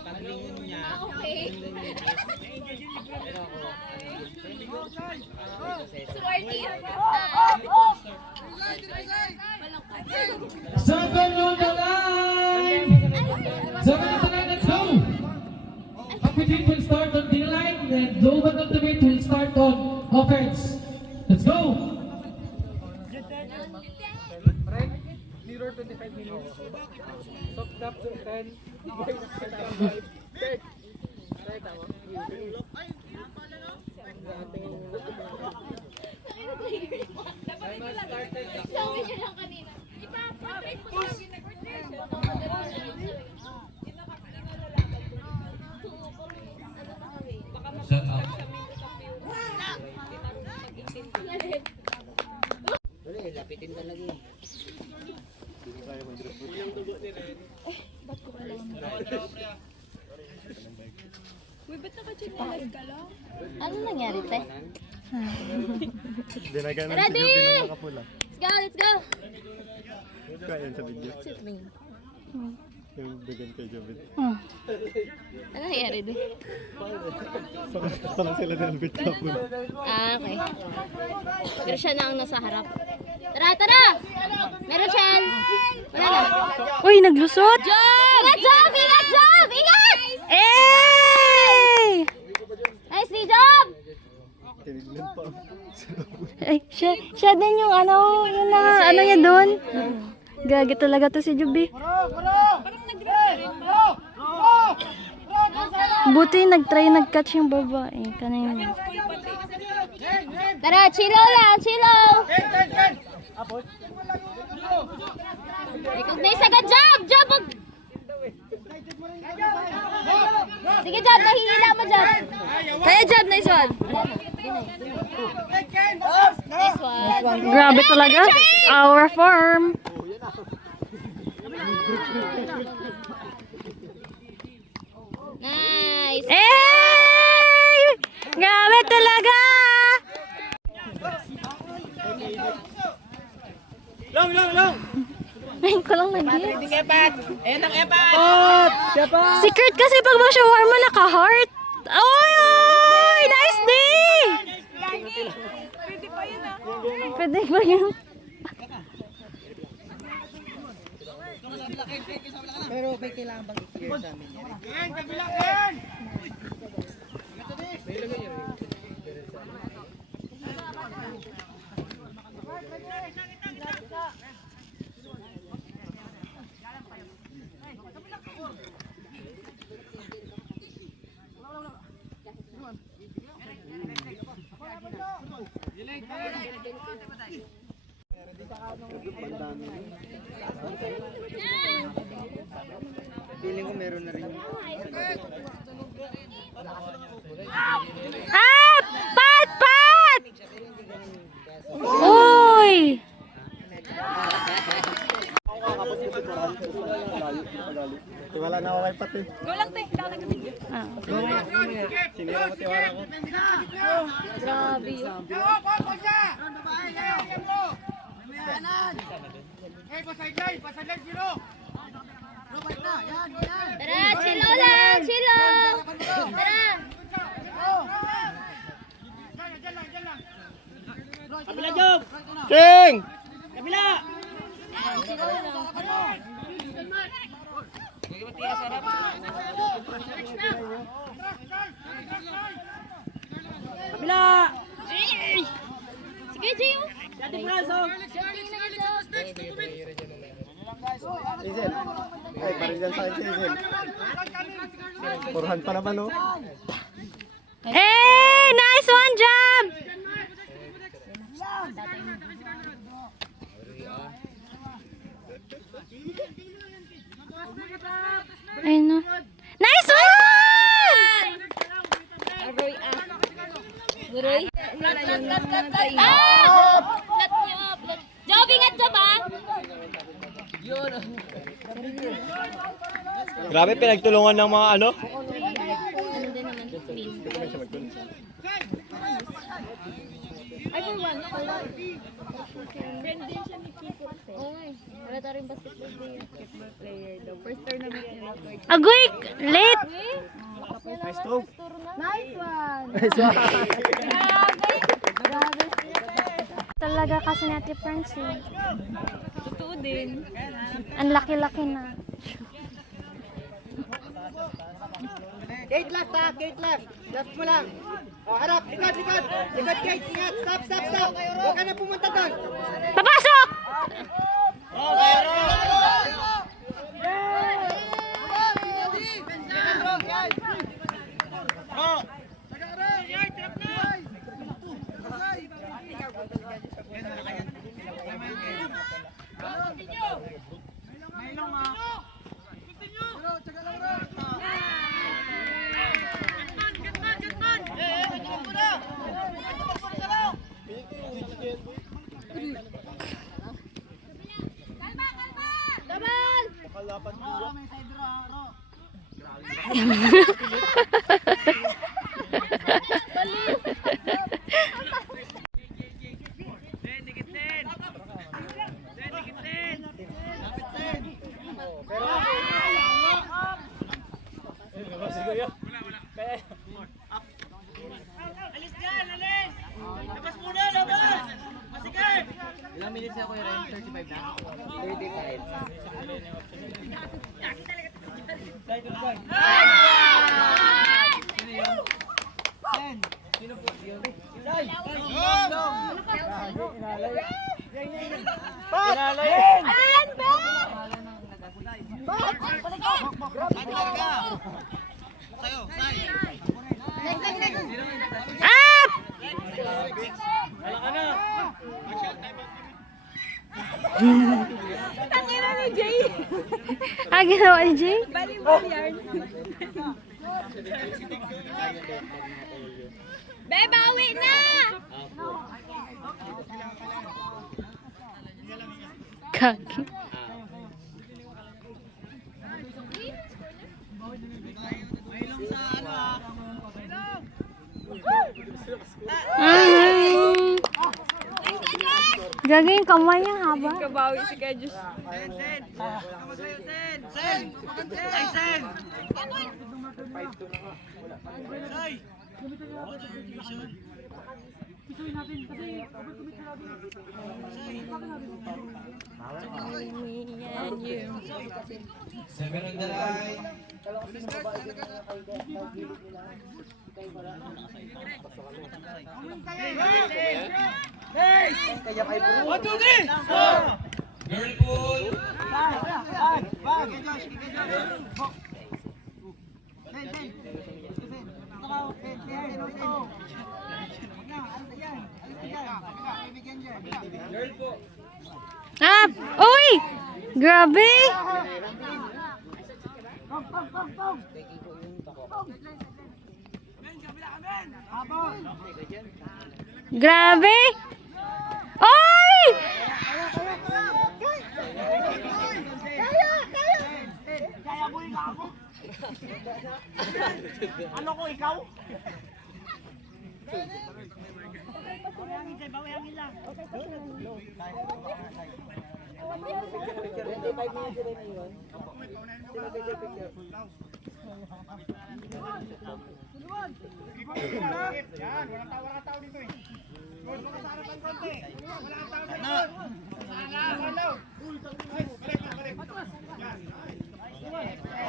Panglingon niya. Pero ako, Second on the line! Second on the line, let's go! Upward will start on the line, and low but not the weight will start on offense. Let's go! Mirror 25 minutes. Soft cap 10. Sabi niya lang kanina. Ipa-portrait mo lang. Shut up. Dali, lapitin talaga eh. Uy, ba't naka-chinelas ka lang? Ano nangyari, te? Dinaganan si Ready? Joby ng makapula. Let's go, let's go! Kaya yan sa video. Sit me. Yung dugan kay Joby. Ano nangyari doon? Parang sila ng albit kapula. Ah, okay. Pero siya na ang nasa harap. Tara, tara! Meron siya! Wala na. Uy, naglusot! Job! Ingat, Job! Ingat, Job! Ingat! Eh! Nice ni Job! Tinignan pa. Ay, siya din yung ano, yung na, ano niya doon. Gagi talaga to si Juby. Buti nag-catch yung babae kanina. Tara, chillaw lang, chillaw! Recognize agad, Job! Job! Sige, Job, nahihila mo, Job. Kaya, Job, nice one. Nice one. Grabe talaga. Our farm. Nice. Eh! Grabe talaga. Long! Ngayon ko lang nag-hit. Ting epat! Ayan ang epat! Si Kurt kasi pag ma-shawarma naka-heart. Oy! Oy! Nice day! Pwede ba yun? Pero may kailangan bang i-clear sa amin yan? Feeling ko meron na rin. Ah! Pat! Pat! Uy! Wala na ako kay Pati. Go lang, te. Ikaw nag-video. Sinira mo tiwala ko. Grabe yun. Tara, chillaw lang, chillaw. Tara. Kabila, Job! King! Kabila! Chillaw lang. Kabila! Sige, Gio. Dati braso! Izel. Ay, parang dyan sa akin si Izel. Purhan pa naman, oh. Eh! Nice one, Job! Ayun no. Nice one! Aroy, Guroy. Lat. Ah! Lat niyo. Job, ingat, Job, ah. Grabe, pinagtulungan ng mga ano. Ano din naman, pin. Ay, for one. Friend din siya ni Kiko. Oo nga eh. Wala tayong basketball player. First tournament nila. Agoy! Late! Nice to. Nice one! Talaga kasi ni Ate Francine. Totoo din. Ang laki-laki na. Gate left ha, gate left. Left mo lang. O, harap, likod, likod. Likod gate, ingat. Stop, stop, stop. Huwag ka na pumunta doon. Papasok! Alis dyan, alis. Labas muna, labas. Masigay. Ilang minutes ako yun? 35 na? 35. Up! Tangina ni Jay! Ah, ginawa ni Jay? Volleyball yarn. Be, bawi na! Kaki. Gagawin kamay niya haba. Kabawi si Kajus. Sen! Sen! Ay, Sen! Say! Seven on the line. One, two, three! Girl pool. Up! Uy! Grabe! Grabe! Uy! Ano ko, ikaw?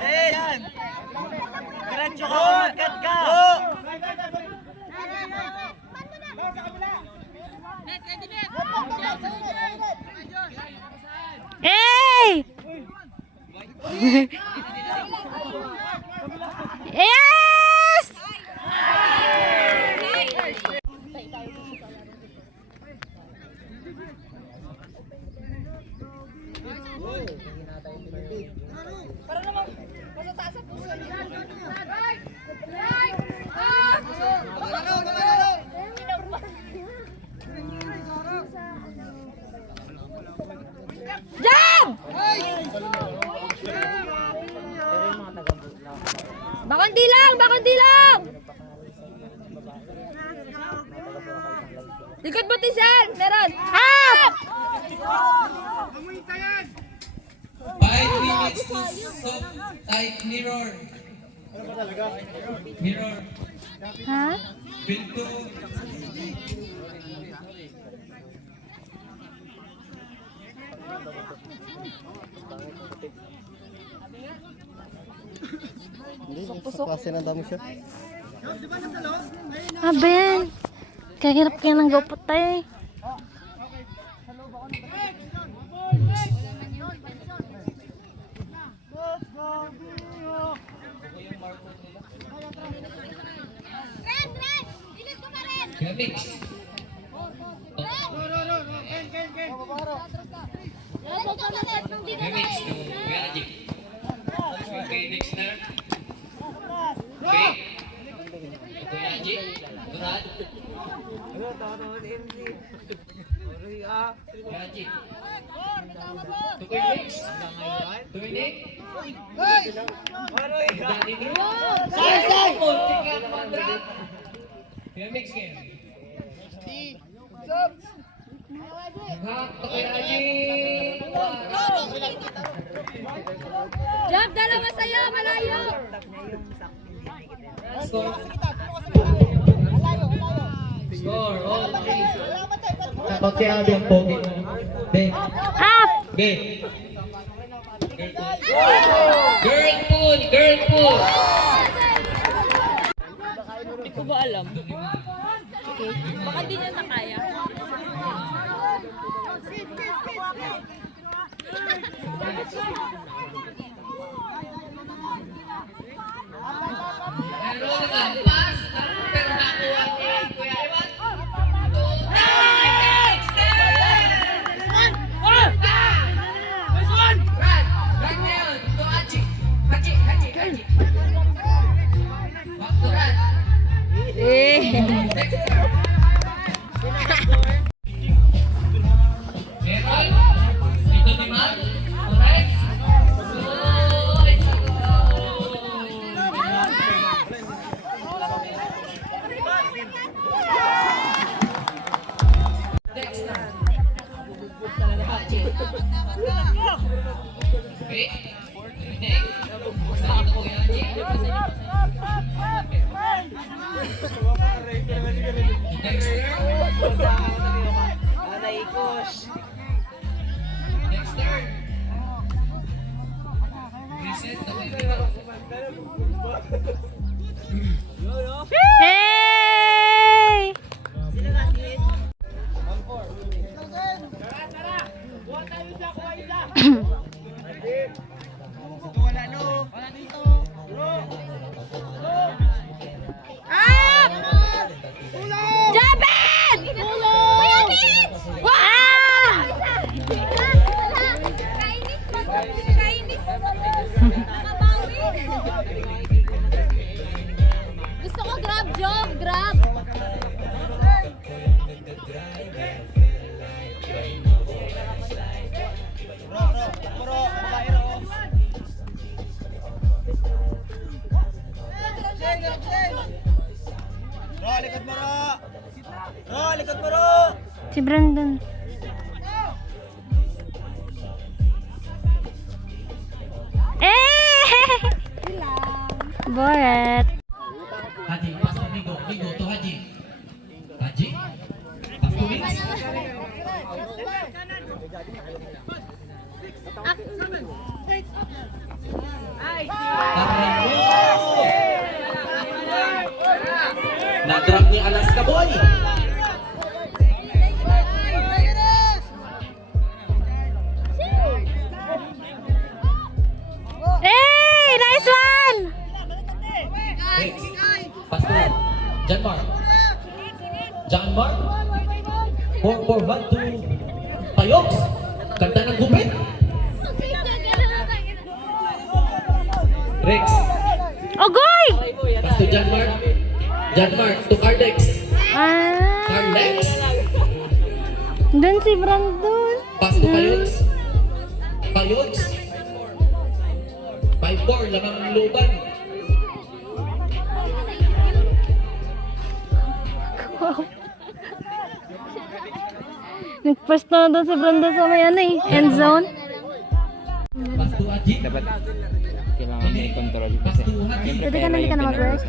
Eh, yan! Diretso ka, umagat ka! Hey! Yes! Jump! Bakundi lang! Bakundi lang! Likod mo, Tisan! Meron! Up! 5 minutes Soap type mirror. Mirror. Ha? Pinto. Hindi, sa klase na dami siya. Ah, Ben. Kahirap kaya ng gopot tayo eh. Kaya mix. Kaya mix to Kuya Ajik. Okay, next na. Okay. Kuya Ajik. Durad. Kuya Ajik. To Kuya Mix. To Nick. Daddy Nick. Say! Kuya Mix game. Hak, to Kuya Ajik. Job, dalawa sa'yo, malayo. Score. Score. All three. Takot si Abby ang pogi mo. Ben. Half! Ben. Girl pool. Girl pool. Hindi ko ba alam? Okay. Baka di niya na kaya. Meron na pass. Pero nakuha ni Kuya Iwan. Run na yun. To Haji. Haji. Back to run. Meron. Ito ni Mal. Alright. Dexter. Haji. Okay. Next. Saan ito Kuya Haji? Dexter. Dexter. Reset. Hey! Japan! Kuya Kids! Ah! Kainis. Nakabawi. Gusto ko grab job, grab. Si Brandon. Eh! Boret. Haji, pass to Migo. Migo to Haji. Haji. Pass to Mix. Na-drop ni Alaska Boy. Hey! Nice one! Next. Pass to John Mark. John Mark. 4-4-1 to Payoks. Ganda ng gupit. Rex. Ogoy! Pass to John Mark. John Mark to Cardex. Ah! Cardex. Doon si Brandon. Pass to Payoks. Payoks. 5-4 lamang ang luban. Wow. Nagpwesto na doon si Brandon sa may ano eh, end zone. Pass to Ajit. dapat kailangan may control kasi siyempre Pwede ka na, hindi ka na mag-work?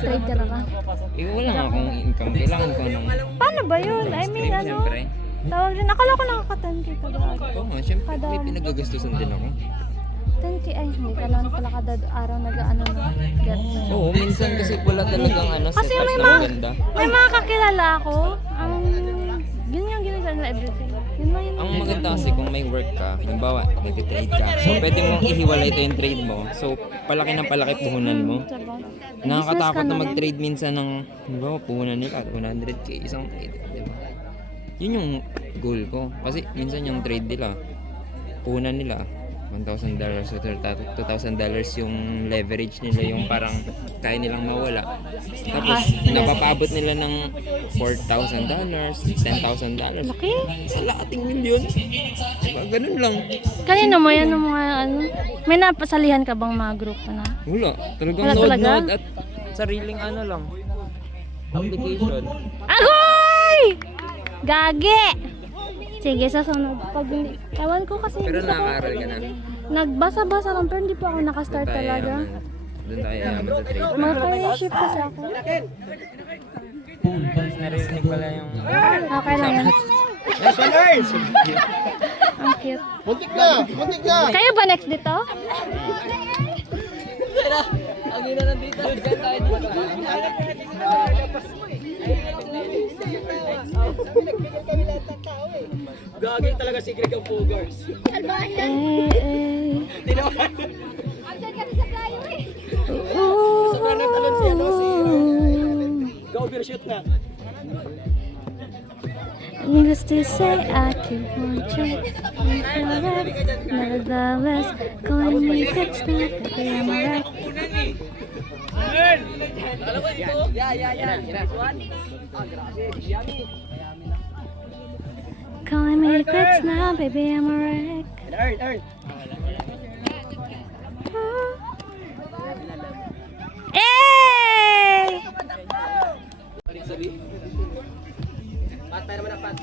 Trade ka na ba? wala nga akong income. Kailangan ko ng Paano ba yun? I mean, stream, ano? siyempre. Tawag din. Akala ko nakaka-10k ka ba? Oo nga, siyempre Kada- may pinagagastusan din ako. 10k ay hindi ka lang pala kada araw nag-ano na. Gets. Oo, minsan kasi wala talagang Kasi setups may na mga, maganda. may mga kakilala ako. Yun yung ginagawa nila everything. Yun lang yun. Ang maganda kasi kung may work ka, halimbawa, nag-trade ka. So, pwede mong ihiwalay ito yung trade mo. So, palaki ng palaki puhunan mo. Diba? Nakakatakot Business ka na na mag-trade minsan ng, halimbawa, puhunan nila, 100k, isang trade. Diba? Yun yung goal ko. Kasi minsan yung trade nila, puhunan nila, $1,000 o $2,000 yung leverage nila, yung parang kaya nilang mawala. Tapos napapabot nila ng $4,000, $10,000. Laki. Kalahating milyon. Diba? Ganun lang. Kanino mo yan ng mga ano? May napasalihan ka bang mga group na? Wala. Talagang Wala talaga? node at sariling ano lang. Application. Agoy! Gagi! Sige, sa sunod. Pag hindi, ewan ko kasi. Pero gusto ko- nakaka-aral ka na. Nagbasa-basa lang pero hindi pa ako nakastart Doon tayo talaga. yaman. Doon tayo yaman sa trade. Mga careership kasi ako. Narinig pala yung... Okay lang yan. Yes, winners! Ang cute. Muntik na! Muntik na! Kayo ba next dito? Ang ina nandito. Diyan tayo dito. Gagawin talaga si Greg ang Pugars. Sobrang nagtalon si ano, si... Go, overshoot na. Needless to say, I keep on trying forever. Nevertheless, calling me fixed now, baby, I'm alright. Calling me fixed now, baby, I'm alright. Earn. Hey! Pat, tayo naman ang pat.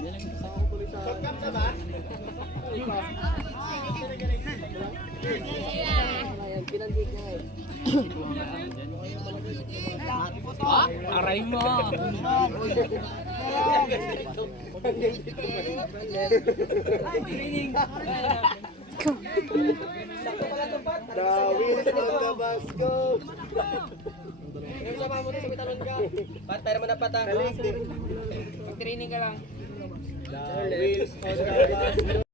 Aray mo. The wheels on the bus go! Pat, tayo naman ang pat. Mag-training ka lang. The wheels on the bus go!